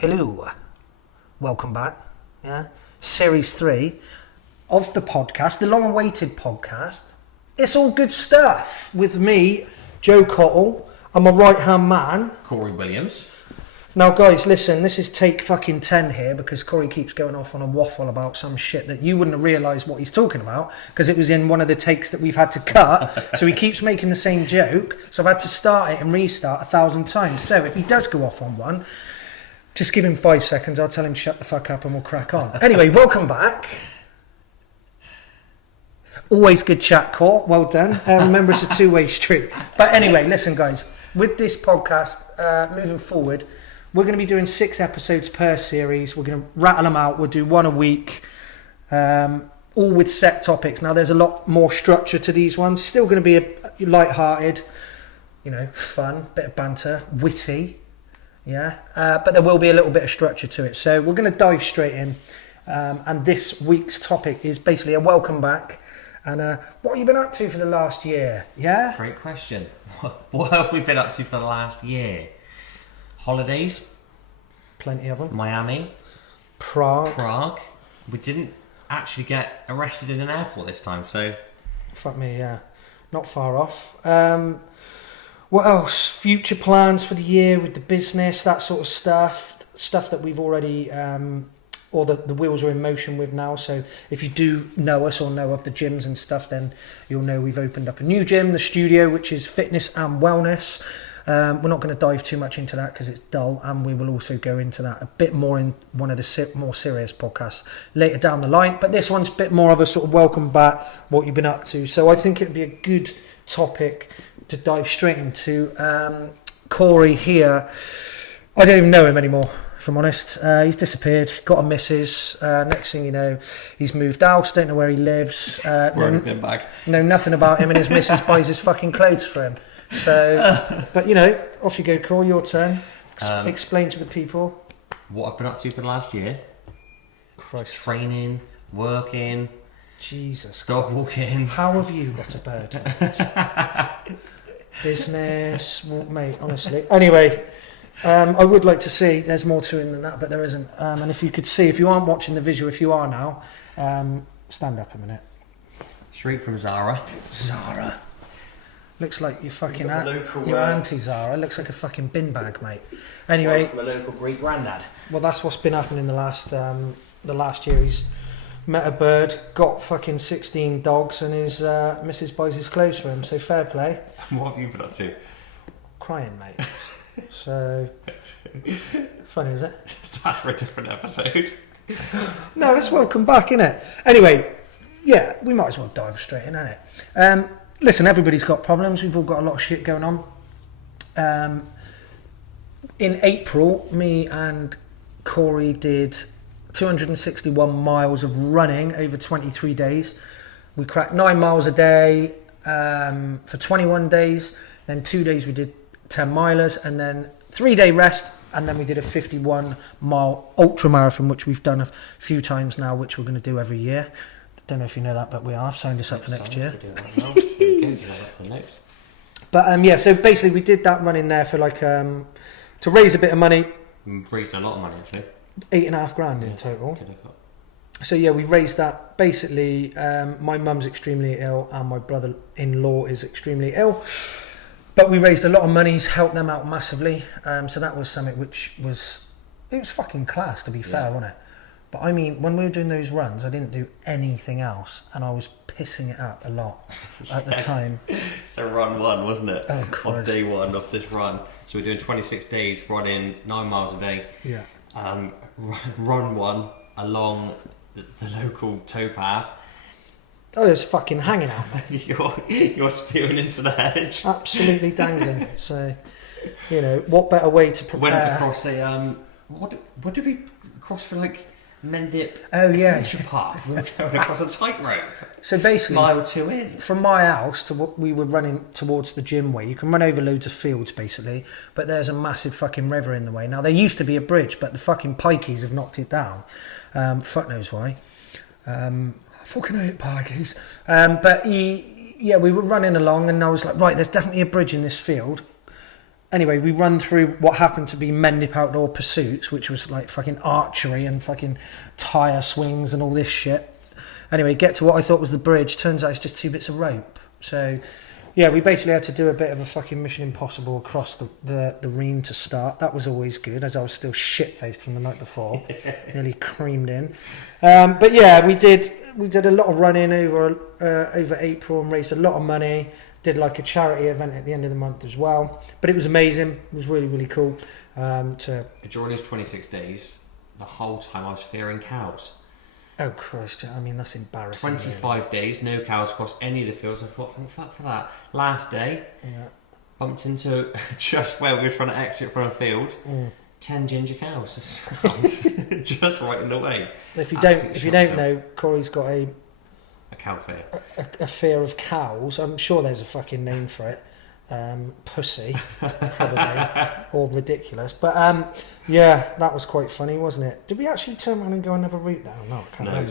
Hello, welcome back. Yeah, series 3 of the podcast, the long-awaited podcast. It's all good stuff with me, Joe Cottle, and my right-hand man, Corey Williams. Now, guys, listen, this is take fucking 10 here because Corey keeps going off on a waffle about some shit that you wouldn't have realised what he's talking about because it was in one of the takes that we've had to cut. So he keeps making the same joke. So I've had to start it and restart 1,000 times. So if he does go off on one, just give him 5 seconds. I'll tell him to shut the fuck up and we'll crack on. Anyway, welcome back. Always good chat, Court. Well done. Remember, it's a two-way street. But anyway, listen, guys. With this podcast, moving forward, we're going to be doing 6 episodes per series. We're going to rattle them out. We'll do one a week, all with set topics. Now, there's a lot more structure to these ones. Still going to be a light-hearted, fun, bit of banter, witty, yeah. But there will be a little bit of structure to it. So we're going to dive straight in. And this week's topic is basically a welcome back. And what have you been up to for the last year? Yeah? Great question. What have we been up to for the last year? Holidays. Plenty of them. Miami. Prague. We didn't actually get arrested in an airport this time, so... Fuck me, yeah. Not far off. What else? Future plans for the year with the business, that sort of stuff. Stuff that we've already... or the wheels are in motion with now. So if you do know us or know of the gyms and stuff, then you'll know we've opened up a new gym, the studio, which is fitness and wellness. We're not going to dive too much into that because it's dull, and we will also go into that a bit more in one of the more serious podcasts later down the line. But this one's a bit more of a sort of welcome back, what you've been up to. So I think it'd be a good topic to dive straight into. Corey here, I don't even know him anymore, if I'm honest. He's disappeared, got a missus. Next thing you know, he's moved house, don't know where he lives. We're in a bin bag. Know nothing about him, and his missus buys his fucking clothes for him. So, but off you go, Cole, your turn. Explain to the people. What I've been up to for the last year. Christ. Training, working. Jesus. Dog walking. How have you got a bird? Business, well, mate, honestly. Anyway, I would like to see, there's more to him than that, but there isn't. And if you could see, if you aren't watching the visual, if you are now, stand up a minute. Straight from Zara. Zara. Looks like you're fucking your auntie Zara. Looks like a fucking bin bag, mate. Anyway, from the local Greek granddad. Well, that's what's been happening the last year. He's met a bird, got fucking 16 dogs, and his missus buys his clothes for him. So fair play. What have you been up to? Crying, mate. So funny, is it? That's for a different episode. No, let's welcome back, innit? Anyway, yeah, we might as well dive straight in, innit? Listen, everybody's got problems. We've all got a lot of shit going on. In April, me and Corey did 261 miles of running over 23 days. We cracked 9 miles a day for 21 days. Then 2 days we did 10 milers, and then 3-day rest, and then we did a 51-mile ultra marathon, which we've done a few times now, which we're going to do every year. Don't know if you know that, but we are. I've signed us up for next year. But so basically we did that running there for to raise a bit of money. Raised a lot of money, actually. 8.5 grand in total. So yeah, we raised that. Basically, my mum's extremely ill and my brother-in-law is extremely ill. But we raised a lot of money, helped them out massively. So that was something which was fucking class, to be fair, wasn't it? But I mean, when we were doing those runs, I didn't do anything else, and I was pissing it up a lot at the time. So run 1, wasn't it? Oh, Christ. On day 1 of this run. So we're doing 26 days, running 9 miles a day. Yeah. Run 1 along the local towpath. Oh, it's fucking hanging out, mate. You're spewing into the hedge. Absolutely dangling. So, what better way to prepare? Went across a what did we cross for Mendip? Oh yeah, Adventure Park. We were going across a tightrope. So basically, mile or 2 in. From my house to what we were running towards the gym way, you can run over loads of fields basically, but there's a massive fucking river in the way. Now there used to be a bridge, but the fucking pikeys have knocked it down. Fuck knows why. Fucking hate pikeys. But we were running along, and I was like, right, there's definitely a bridge in this field. anyway, we run through what happened to be Mendip Outdoor Pursuits, which was like fucking archery and fucking tyre swings and all this shit. Anyway, get to what I thought was the bridge. Turns out it's just 2 bits of rope. So, yeah, we basically had to do a bit of a fucking Mission Impossible across the Reen to start. That was always good, as I was still shit-faced from the night before. Nearly creamed in. But yeah, we did a lot of running over April and raised a lot of money. Did like a charity event at the end of the month as well. But it was amazing. It was really, really cool. During those 26 days, the whole time I was fearing cows. Oh Christ! I mean, that's embarrassing. 25 days, no cows across any of the fields. I thought, thank fuck for that. Last day, bumped into just where we were trying to exit from a field. 10 ginger cows, just right in the way. If you don't know, Corey's got a cow fear. A fear of cows. I'm sure there's a fucking name for it. Pussy, probably, or ridiculous. But yeah, that was quite funny, wasn't it? Did we actually turn around and go another route there or not? No,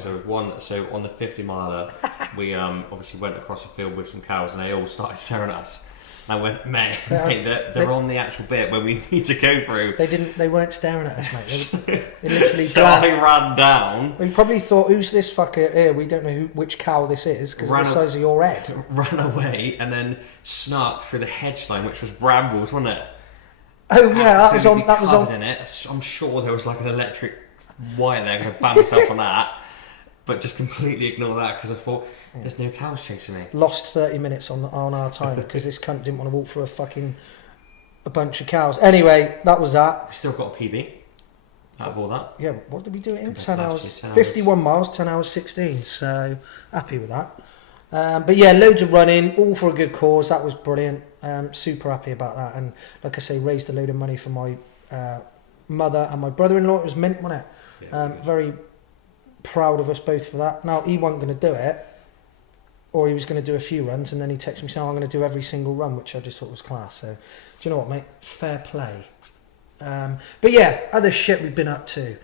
so on the 50 miler, we obviously went across a field with some cows, and they all started staring at us. And I went, mate, they're on the actual bit where we need to go through. They weren't staring at us, mate. They literally. So I ran down. We probably thought, who's this fucker here? We don't know which cow this is because of the size of your head. Ran away and then snarked through the hedge line, which was brambles, wasn't it? Oh yeah, that was on. In it. I'm sure there was like an electric wire there because I banged myself on that, but just completely ignore that because I thought there's no cows chasing me. Lost 30 minutes on our time because this cunt didn't want to walk through a bunch of cows. Anyway, that was that. We still got a PB out of all that. Yeah, what did we do it in? 10 hours. 51 miles, 10 hours 16. So happy with that. But yeah, loads of running, all for a good cause. That was brilliant. Super happy about that. And like I say, raised a load of money for my mother and my brother-in-law. It was mint, wasn't it? Yeah, very proud of us both for that. Now, he wasn't going to do it, or he was going to do a few runs, and then he texted me saying, I'm going to do every single run, which I just thought was class. So, do you know what, mate? Fair play. But yeah, other shit we've been up to.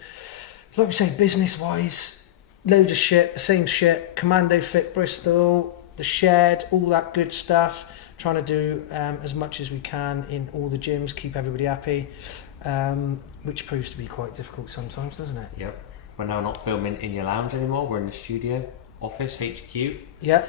Like we say, business-wise, loads of shit, the same shit. Commando Fit Bristol, the shed, all that good stuff. Trying to do as much as we can in all the gyms, keep everybody happy, which proves to be quite difficult sometimes, doesn't it? Yep. We're now not filming in your lounge anymore. We're in the studio, office, HQ. Yeah.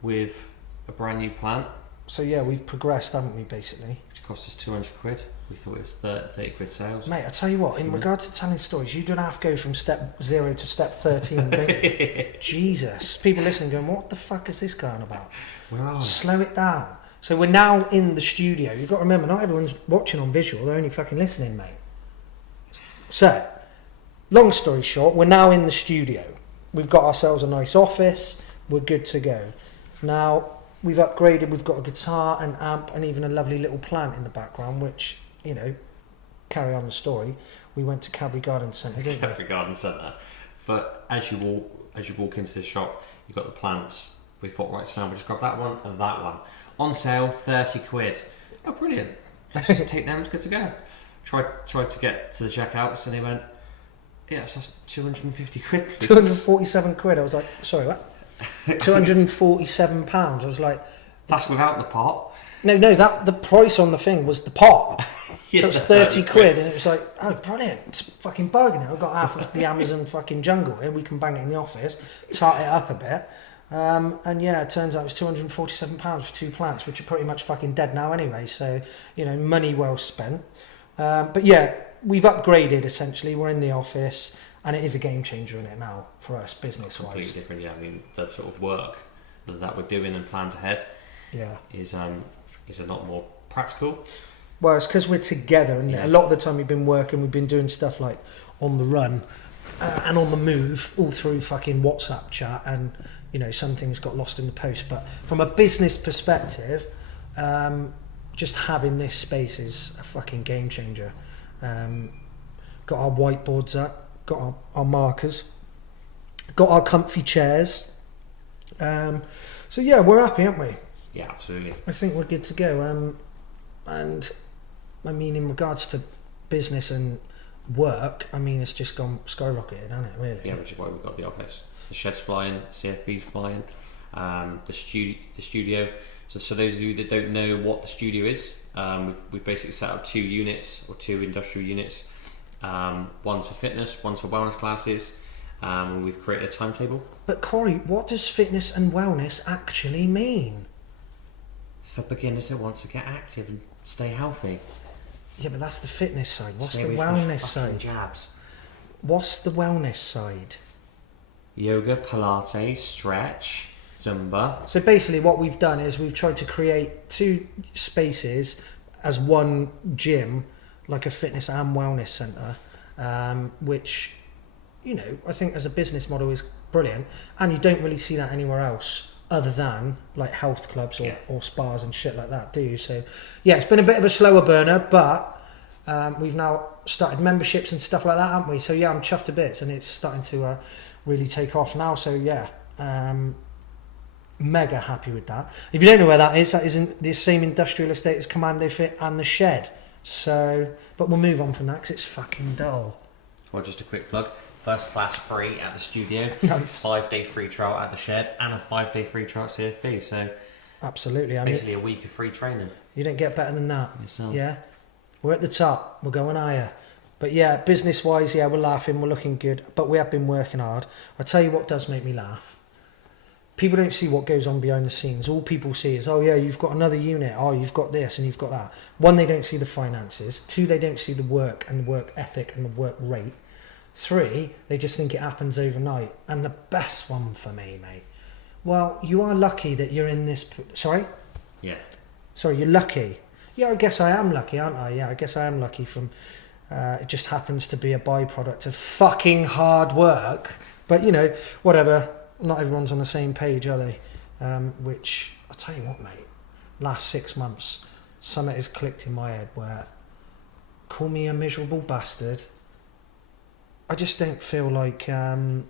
With a brand new plant. So yeah, we've progressed, haven't we, basically? Which cost us 200 quid. We thought it was 30 quid sales. Mate, I tell you what, in regard to telling stories, you don't have to go from step 0 to step 13, don't you? Jesus. People listening going, what the fuck is this going about? Where are we? Slow it down. So we're now in the studio. You've got to remember, not everyone's watching on visual, they're only fucking listening, mate. So, long story short, we're now in the studio. We've got ourselves a nice office, we're good to go. Now, we've upgraded, we've got a guitar, an amp, and even a lovely little plant in the background, which, you know, carry on the story. We went to Cadbury Garden Centre, didn't we? Cadbury Garden Centre. But as you walk into the shop, you've got the plants. We thought, right, Sam, we'll just grab that one and that one. On sale, 30 quid. Oh, brilliant. Let's just take them, it's good to go. Tried to get to the checkouts and he went, yeah, so that's 250 quid. Please. 247 quid. I was like, sorry, what? 247 pounds. I was like... That's without the pot. No, the price on the thing was the pot. Yeah, so it was 30 quid and it was like, oh, brilliant. It's fucking bargaining. I've got half of the Amazon fucking jungle here. We can bang it in the office, tart it up a bit. And yeah, it turns out it was £247 for 2 plants, which are pretty much fucking dead now anyway. So, you know, money well spent. But yeah, we've upgraded essentially. We're in the office, and it is a game changer in it now for us, business wise. Completely different, yeah. I mean, the sort of work that we're doing and plans ahead, is a lot more practical. Well, it's because we're together, and a lot of the time we've been working, we've been doing stuff like on the run and on the move, all through fucking WhatsApp chat, and you know, some things got lost in the post. But from a business perspective, just having this space is a fucking game changer. Got our whiteboards up, got our markers, got our comfy chairs. So yeah, we're happy, aren't we? Yeah, absolutely. I think we're good to go. And I mean, in regards to business and work, I mean, it's just gone skyrocketed, hasn't it, really? Yeah, which is why we've got the office. The shed's flying, CFB's flying, the studio. So those of you that don't know what the studio is, We've basically set up 2 units or 2 industrial units. One's for fitness, one's for wellness classes. We've created a timetable. But Corey, what does fitness and wellness actually mean? For beginners that want to get active and stay healthy. Yeah, but that's the fitness side. What's Stay the away from wellness fucking side? Jabs. What's the wellness side? Yoga, Pilates, stretch, Zumba. So basically what we've done is we've tried to create 2 spaces as one gym, like a fitness and wellness centre, which, you know, I think as a business model is brilliant, and you don't really see that anywhere else other than like health clubs or spas and shit like that, do you? So yeah, it's been a bit of a slower burner, but we've now started memberships and stuff like that, haven't we? So yeah, I'm chuffed to bits, and it's starting to really take off now. So yeah, mega happy with that. If you don't know where that is in the same industrial estate as Commando Fit and the Shed. So, but we'll move on from that because it's fucking dull. Well, just a quick plug. First class free at the studio. Nice. 5-day free trial at the Shed, and a 5-day free trial at CFB. So absolutely, basically a week of free training. You don't get better than that. Yourself. Yeah, we're at the top. We're going higher. But yeah, business wise, yeah, we're laughing. We're looking good. But we have been working hard. I tell you what does make me laugh. People don't see what goes on behind the scenes. All people see is, oh yeah, you've got another unit. Oh, you've got this and you've got that. 1, they don't see the finances. 2, they don't see the work and the work ethic and the work rate. 3, they just think it happens overnight. And the best one for me, mate. Well, you are lucky that you're in this... Sorry? Yeah. Sorry, you're lucky. Yeah, I guess I am lucky, aren't I? Yeah, I guess I am lucky from... it just happens to be a byproduct of fucking hard work. But, you know, whatever. Not everyone's on the same page, are they? Which, I'll tell you what, mate. Last 6 months, something has clicked in my head where... Call me a miserable bastard... I just don't feel like I've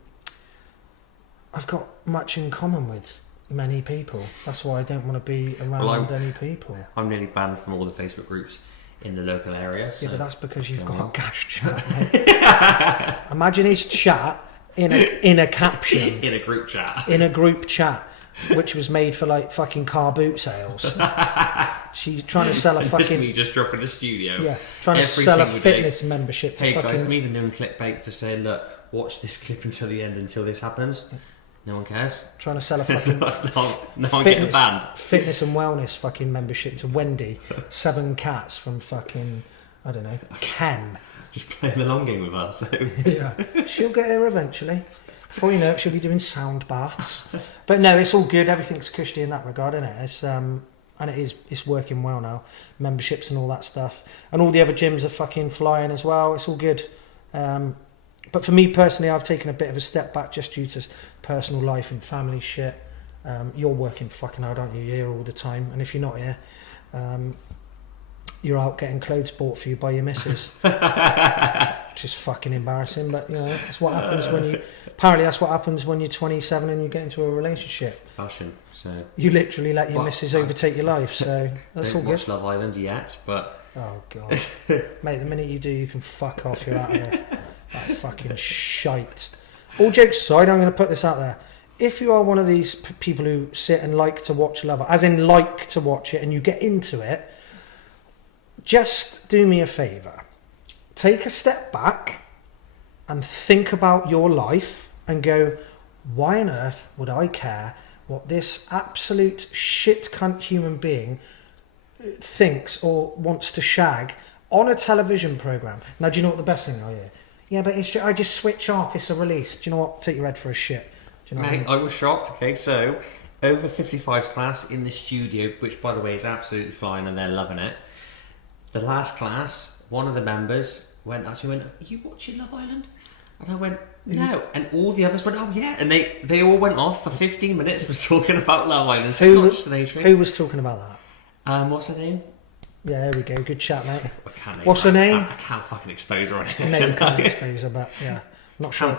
got much in common with many people. That's why I don't want to be around any people. I'm nearly banned from all the Facebook groups in the local area. So yeah, but that's because you've got a gash chat, mate. Imagine his chat in a caption. In a group chat. In a group chat, which was made for like fucking car boot sales. She's trying to sell a fucking... This me just dropping the studio. Yeah, trying to sell a fitness membership to hey fucking... guys, I'm even doing clickbait to say, look, watch this clip until the end, until this happens. No one cares. Trying to sell a fucking... no one getting banned. Fitness and wellness fucking membership to Wendy. 7 cats from fucking, I don't know, Ken. Just playing the long game with us. So. Yeah, she'll get here eventually. Before you know it, she'll be doing sound baths. But no, it's all good. Everything's cushy in that regard, isn't it? It's and it's working well now. Memberships and all that stuff, and all the other gyms are fucking flying as well. It's all good. But for me personally, I've taken a bit of a step back just due to personal life and family shit. You're working fucking hard, aren't you? You're here all the time, and if you're not here, you're out getting clothes bought for you by your missus. Which is fucking embarrassing, but you know, that's what happens when you... Apparently that's what happens when you're 27 and you get into a relationship. Fashion, so... You literally let your missus overtake your life, so that's all good. Don't watch good. Love Island yet, but... Oh, God. Mate, the minute you do, you can fuck off, you're out of there. That fucking shite. All jokes aside, I'm going to put this out there. If you are one of these people who sit and like to watch Love Island, as in like to watch it, and you get into it, just do me a favour. Take a step back and think about your life and go, why on earth would I care what this absolute shit cunt human being thinks or wants to shag on a television programme? Now, do you know what the best thing I hear? Yeah, but I just switch off, it's a release. Do you know what? Take your head for a shit. Do you know Mate, what I mean? I was shocked. Okay, so over 55s class in the studio, which by the way is absolutely flying and they're loving it. The last class, one of the members went up to me and went, "Are you watching Love Island?" And I went, "No." And all the others went, "Oh yeah." And they all went off for 15 minutes was talking about Love Island. So it's not just an age thing. Who was talking about that? What's her name? Yeah, there we go. Good chat, mate. What's her name? I can't fucking expose her on it. No, you can't expose her, but yeah. Not sure.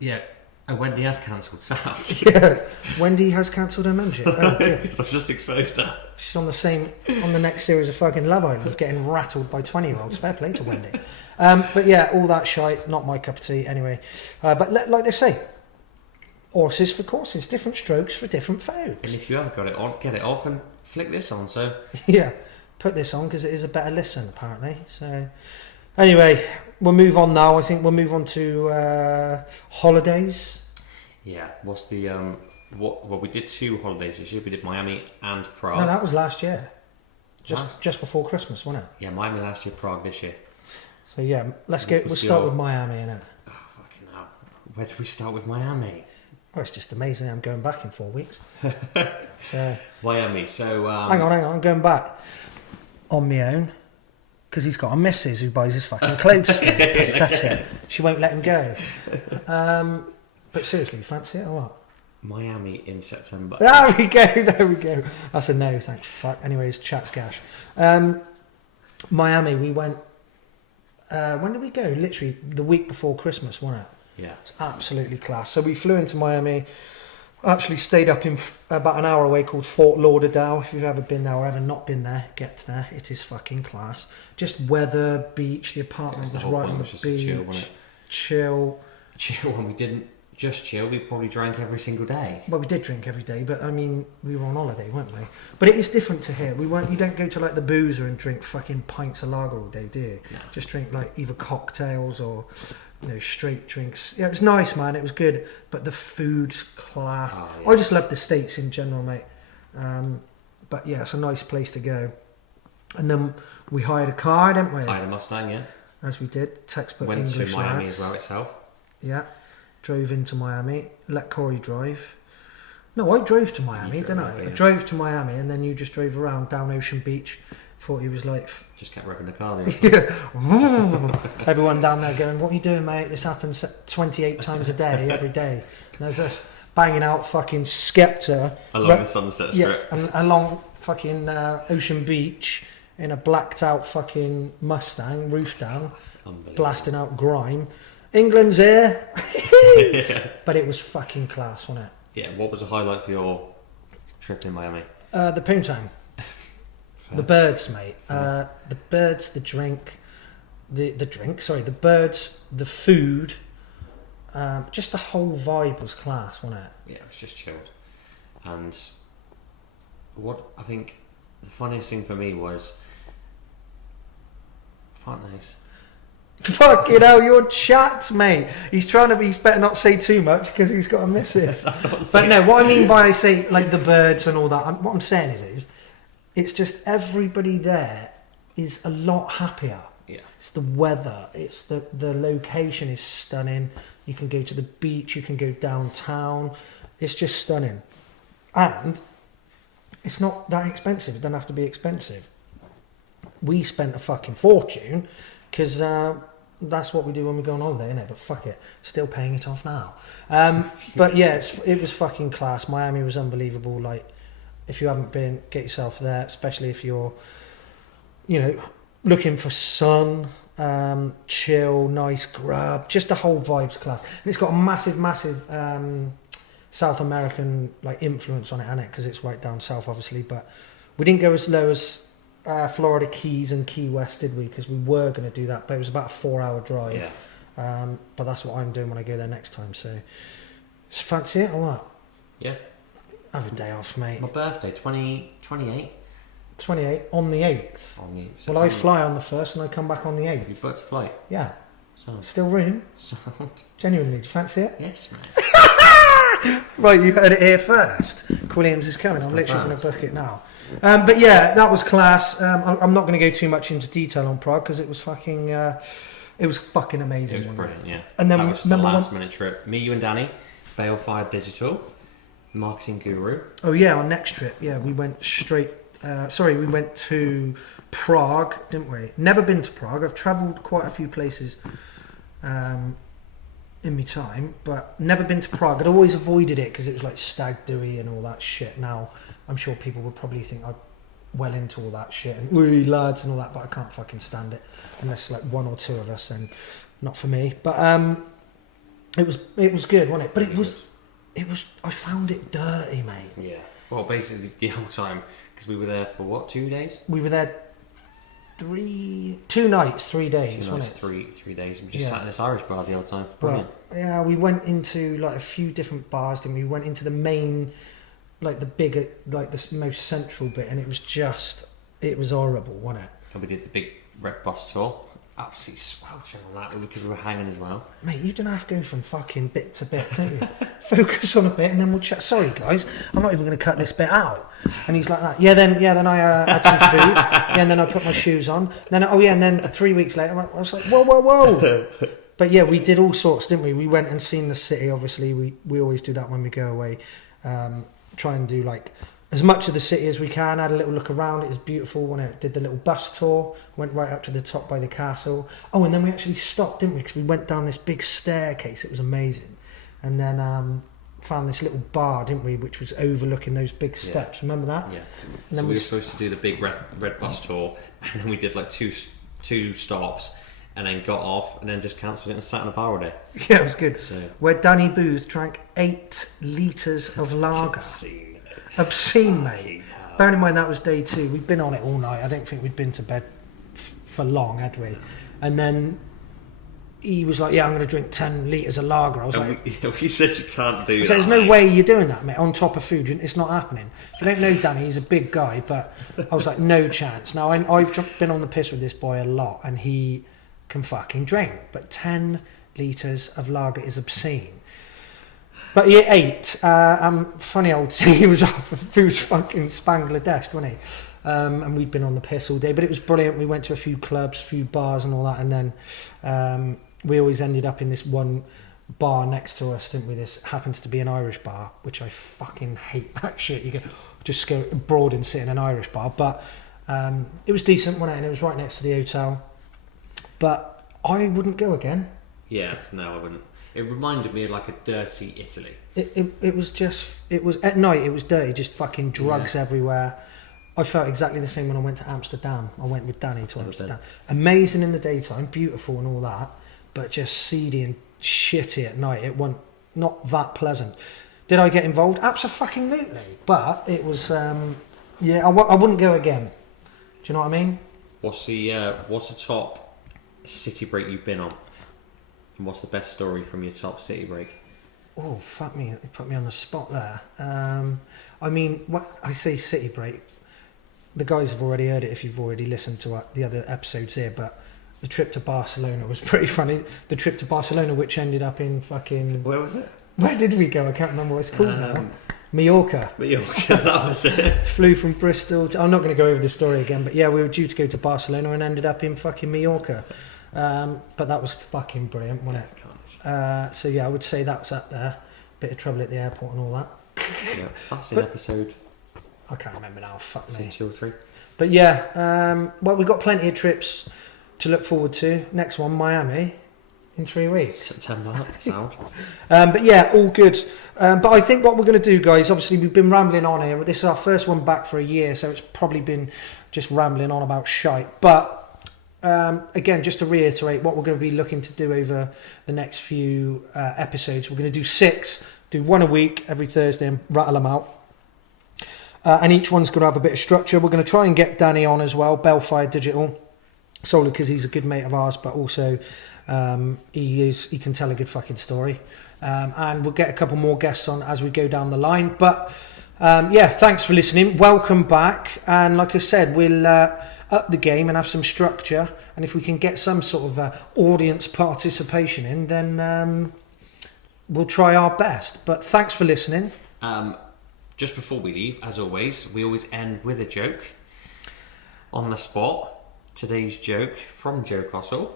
Yeah. And Wendy has cancelled South. Yeah, Wendy has cancelled her membership. Oh, so I've just exposed her. She's on the next series of fucking Love Island, getting rattled by 20-year-olds. Fair play to Wendy. But yeah, all that shite, not my cup of tea anyway. But like they say, horses for courses, different strokes for different folks. And if you haven't got it on, get it off and flick this on. So yeah, put this on because it is a better listen, apparently. So, anyway, we'll move on now. I think we'll move on to holidays. Yeah. What's the Well, we did 2 holidays this year. We did Miami and Prague. No, that was last year. Just before Christmas, wasn't it? Yeah, Miami last year, Prague this year. So yeah, we'll start with Miami, innit? Oh, fucking hell. Where do we start with Miami? Oh, it's just amazing. I'm going back in 4 weeks. So Miami. So hang on. I'm going back on my own because he's got a missus who buys his fucking clothes for him. Pathetic. She won't let him go. But seriously, you fancy it or what? Miami in September. There we go. That's a no, thanks. Fuck. Anyways, chat's gash. Miami, we went. When did we go? Literally the week before Christmas, wasn't it? Yeah. It's absolutely class. So we flew into Miami. Actually stayed up in about an hour away called Fort Lauderdale. If you've ever been there or ever not been there, get there. It is fucking class. Just weather, beach. The apartment was right on the beach. Chill, wasn't it? Chill. And we didn't just chill. We probably drank every single day. Well, we did drink every day, but I mean, we were on holiday, weren't we? But it is different to here. You don't go to like the boozer and drink fucking pints of lager all day, do you? No. Just drink like either cocktails or, straight drinks. Yeah, it was nice, man. It was good, but the food's class. Oh, yeah. I just love the States in general, mate. But yeah, it's a nice place to go. And then we hired a car, didn't we? I had a Mustang, yeah. As we did, textbook Went English to Miami lads. as well itself. Yeah, drove into Miami. Let Corey drive. No, I drove to Miami, didn't I? Yeah. I drove to Miami, and then you just drove around down Ocean Beach. Thought he was like, just kept revving the car. The everyone down there going, "What are you doing, mate? This happens 28 times a day, every day." And there's us banging out fucking Skepta along the Sunset Strip. Yeah, and along fucking Ocean Beach in a blacked out fucking Mustang, roof down, blasting out grime. England's here. Yeah. But it was fucking class, wasn't it? Yeah, what was the highlight for your trip in Miami? The poontang. The birds, mate. The birds, the drink. The birds, the food. Just the whole vibe was class, wasn't it? Yeah, it was just chilled. And what I think the funniest thing for me was fuck knows. Fucking hell, your chat, mate. He's better not say too much because he's got a missus. But no, what I mean by say like the birds and all that, what I'm saying is it's just everybody there is a lot happier. Yeah. It's the weather, it's the location is stunning. You can go to the beach, you can go downtown. It's just stunning. And it's not that expensive. It doesn't have to be expensive. We spent a fucking fortune because that's what we do when we go on holiday, innit? But fuck it, still paying it off now. But yeah, it was fucking class. Miami was unbelievable. Like, if you haven't been, get yourself there, especially if you're, looking for sun, chill, nice grub. Just the whole vibe's class. And it's got a massive South American like influence on it, hasn't it? Because it's right down south, obviously. But we didn't go as low as Florida Keys and Key West, did we? Because we were going to do that, but it was about a 4-hour drive. Yeah. But that's what I'm doing when I go there next time. So, fancy it or what? Yeah. Have a day off, mate. My birthday, 28. 28 on the 8th. On the 8th. Well, I fly on the 1st and I come back on the 8th. You booked a flight? Yeah. Sound. Still room? Sound. Genuinely, do you fancy it? Yes, man. Right, you heard it here first. Williams is coming. I'm literally going to book it now. But yeah, that was class. I'm not going to go too much into detail on Prague because it was fucking amazing. It was brilliant, yeah. And then that was the last minute trip. Me, you and Danny, Balefire Digital, marketing guru. Oh yeah, our next trip. Yeah, we went straight. We went to Prague, didn't we? Never been to Prague. I've travelled quite a few places in my time, but never been to Prague. I'd always avoided it because it was like stag doy and all that shit. Now, I'm sure people would probably think I'm well into all that shit and wee lads and all that, but I can't fucking stand it unless like one or two of us, and not for me. But it was good, wasn't it? But it was I found it dirty, mate. Yeah. Well, basically the whole time. Because we were there for what, 2 days? We were there 2 nights, 3 days. 2 nights, 3 days. We just sat in this Irish bar the whole time. Brilliant. Well, yeah, we went into like a few different bars. Then we went into the main, like the bigger, like the most central bit, and it was just It was horrible, wasn't it? And we did the big red bus tour. Absolutely sweltering on that because we were hanging as well. Mate, you don't have to go from fucking bit to bit, do you? Focus on a bit and then we'll chat. Sorry, guys, I'm not even going to cut this bit out. And he's like that. Then I had some food. Yeah, and then I put my shoes on. And then 3 weeks later, I was like, whoa. But yeah, we did all sorts, didn't we? We went and seen the city, obviously. We always do that when we go away. Try and do like as much of the city as we can. Had a little look around. It was beautiful when I did the little bus tour. Went right up to the top by the castle. Oh, and then we actually stopped, didn't we? Because we went down this big staircase. It was amazing. And then found this little bar, didn't we? Which was overlooking those big steps. Remember that? Yeah. And so we were supposed to do the big red bus tour, and then we did like two stops, and then got off, and then just cancelled it and sat in a bar all day. Yeah, it was good. So. Where Danny Booth drank 8 litres of lager. Obscene, mate. Bearing in mind that was day 2. We'd been on it all night. I don't think we'd been to bed for long, had we? And then he was like, yeah, I'm going to drink 10 litres of lager. I was we said you can't do that. So there's no way you're doing that, mate, on top of food. It's not happening. If you don't know Danny, he's a big guy, but I was like, no chance. Now, I've been on the piss with this boy a lot, and he can fucking drink. But 10 litres of lager is obscene. But he ate. Funny old thing, he was fucking Bangladesh, wasn't he? And we'd been on the piss all day, but it was brilliant. We went to a few clubs, a few bars and all that, and then we always ended up in this one bar next to us, didn't we? This happens to be an Irish bar, which I fucking hate that shit. You just go abroad and sit in an Irish bar, but it was decent, wasn't it? And it was right next to the hotel. But I wouldn't go again. Yeah, no, I wouldn't. It reminded me of like a dirty Italy. It was at night. It was dirty, just fucking drugs everywhere. I felt exactly the same when I went to Amsterdam. I went with Danny to Amsterdam. Amazing in the daytime, beautiful and all that, but just seedy and shitty at night. It wasn't not that pleasant. Did I get involved? Absolutely. But it was, I wouldn't go again. Do you know what I mean? What's the top city break you've been on? And what's the best story from your top city break? Oh, fuck me. You put me on the spot there. I mean, what I say city break, the guys have already heard it if you've already listened to the other episodes here, but the trip to Barcelona was pretty funny. The trip to Barcelona, which ended up in fucking... Where was it? Where did we go? I can't remember what it's called now. Mallorca. That was it. Flew from Bristol I'm not going to go over the story again, but yeah, we were due to go to Barcelona and ended up in fucking Mallorca. But that was fucking brilliant, wasn't it? So yeah, I would say that's up there. Bit of trouble at the airport and all that. Yeah, that's in episode... I can't remember now, fuck me. 2 or 3. But yeah, well, we've got plenty of trips to look forward to. Next one, Miami, in 3 weeks. September, sound. But yeah, all good. But I think what we're going to do, guys, obviously we've been rambling on here. This is our first one back for a year, so it's probably been just rambling on about shite. But again, just to reiterate what we're going to be looking to do over the next few episodes, we're going to do 6, do 1 a week every Thursday and rattle them out. And each one's going to have a bit of structure. We're going to try and get Danny on as well, Bellfire Digital, solely because he's a good mate of ours, but also he can tell a good fucking story. And we'll get a couple more guests on as we go down the line. But yeah, thanks for listening. Welcome back. And like I said, we'll up the game and have some structure. And if we can get some sort of audience participation in, then we'll try our best. But thanks for listening. Just before we leave, as always, we always end with a joke on the spot. Today's joke from Joe Cossell.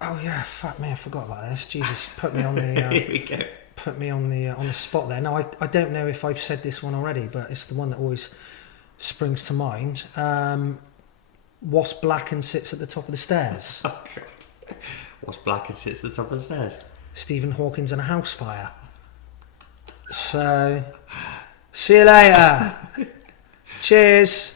Oh yeah, fuck me, I forgot about this. Jesus, put me on the Here we go. Put me on the spot there. Now I don't know if I've said this one already, but it's the one that always springs to mind. What's black and sits at the top of the stairs? Oh God. What's black and sits at the top of the stairs? Stephen Hawking's in a house fire. So, see you later. Cheers.